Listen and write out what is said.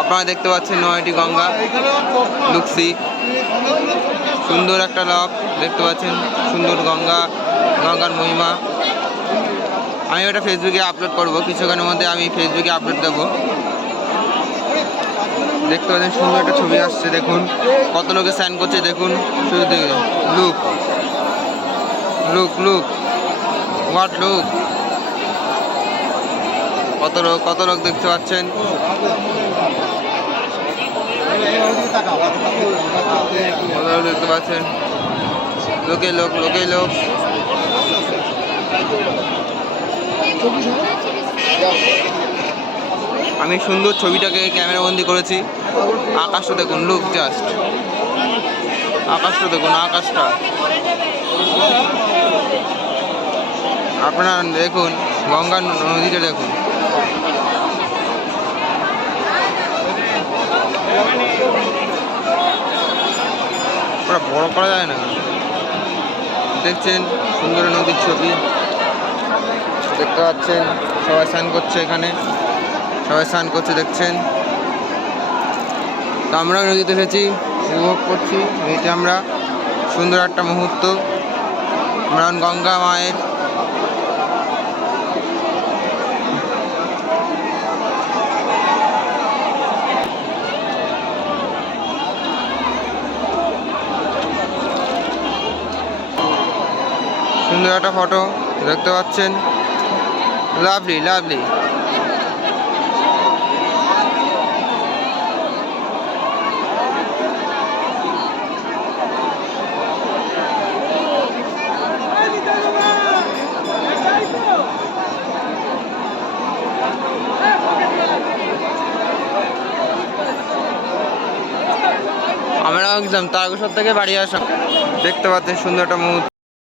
আপনারা দেখতে পাচ্ছেন নয়টি গঙ্গা লুকসি, সুন্দর একটা লক দেখতে পাচ্ছেন, সুন্দর গঙ্গা, গঙ্গার মহিমা। আমি ওটা ফেসবুকে আপলোড করব, কিছুক্ষণের মধ্যে আমি ফেসবুকে আপলোড দেবো। দেখতে পাচ্ছেন সুন্দর একটা ছবি আসছে, দেখুন কত লোকে স্নান করছে, দেখুন শুধু look look look what look, কত লোক দেখতে পাচ্ছেন। দেখতে পাচ্ছেন লোকে লোক আমি সুন্দর ছবিটাকে ক্যামেরা বন্দি করেছি। আকাশটা দেখুন, লুক জাস্ট আকাশটা দেখুন, আকাশটা আপনারা দেখুন, গঙ্গা নদীটা দেখুন। ওরা বড় করা যায় না। দেখছেন সুন্দর নদীর ছবি, দেখতে পাচ্ছেন সবাই স্নান করছে, এখানে সবাই স্নান করছে দেখছেন। তো আমরাও নদীতে এসেছি, উপভোগ করছি এটা আমরা সুন্দর একটা মুহূর্ত। আমরা গঙ্গা মায়ের সুন্দর একটা ফটো দেখতে পাচ্ছেন, লাভলি লাভলি। আমরা একদম তারকেশ্বর থেকে বাড়ি আসা, দেখতে পাচ্ছেন সুন্দর একটা মুহূর্ত।